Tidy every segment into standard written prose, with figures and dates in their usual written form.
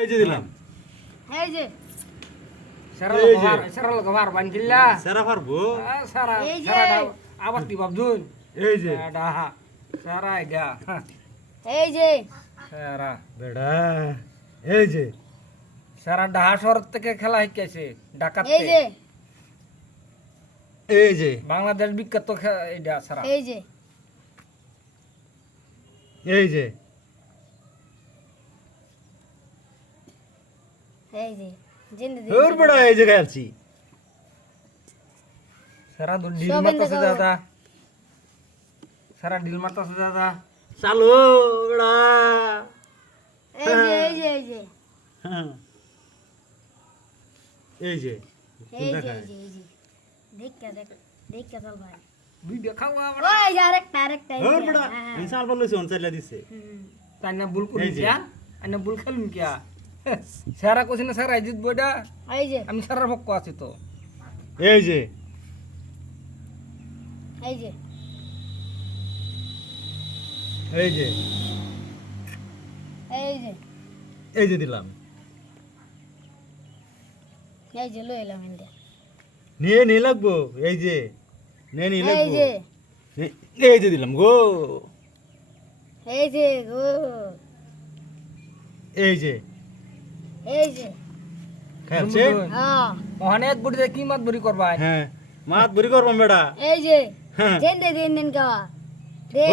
এই যে দিলাম এই যে সরল গবার বানছিলা সেরা পারবো সারা এই যে। সারা আবার দি বাবদুল এই যে ডাহা সারা গা এই যে সারা বেড়া এই যে সারা ডাহা শহর থেকে খেলা শিখেছে ঢাকা এই যে এই যে বাংলাদেশ বিখ্যাত এইটা সারা এই যে এই যে এই যে জিন্দে ওর বেড়া এই জায়গায় আছি সারা ডিল সব মারতাছে এনে দাও। দাদা সারা ডিল মারতাছে দাদা চালু বেড়া এই যে এই যে এই যে হ্যাঁ। এই যে এই যে দেখায়। এই যে দেখ চল ভাই ভিডিও খাওয়া ওই যে আরেকটা এই ওর যে, বেড়া হ্যাঁ, আমি চাল বলছি অন চাইলা দিছে হুম। তাই না ভুল করি এই যে। কিয়া আইনা ভুল খেলুন কিয়া সারা কোছি না সারা জিত বইটা এই যে আমি সারার পক্ষ আছি তো এই যে এই যে এই যে এই যে এই যে দিলাম এই যে লই এলাম এন্ডে নিয়ে নিয়ে লাগবো এই যে নিয়ে নিয়ে এই লাগবো যে এই যে দিলাম গো এই যে গো এই যে এই যে খাচ্ছে হ্যাঁ ওখানে এক বুড়িতে কি মাত বুড়ি করবা হ্যাঁ মাত বুড়ি করবাম বেড়া এই যে হ্যাঁ দিন খাওয়া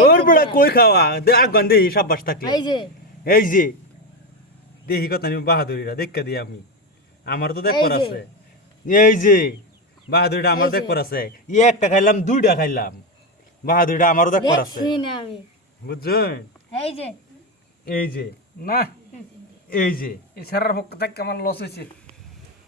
ওর বেড়া কই খাওয়া দে আগান দেহি সব বাস থাকলে এই যে এই যে দেহি কথা নিয়ে বাহাদুরিরা দেখা দিই আমি আমার তো দেখবার এই যে। আছে এই যে বাহাদুরিটা আমার এই যে। দেখবার আছে একটা খাইলাম দুইটা খাইলাম বাহাদুরিটা আমারও দেখবার আছে দেখছি না আমি বুঝছেন এই যে এই যে না এই যে এই সারার পক্ষ থেকে আমার লস হয়েছে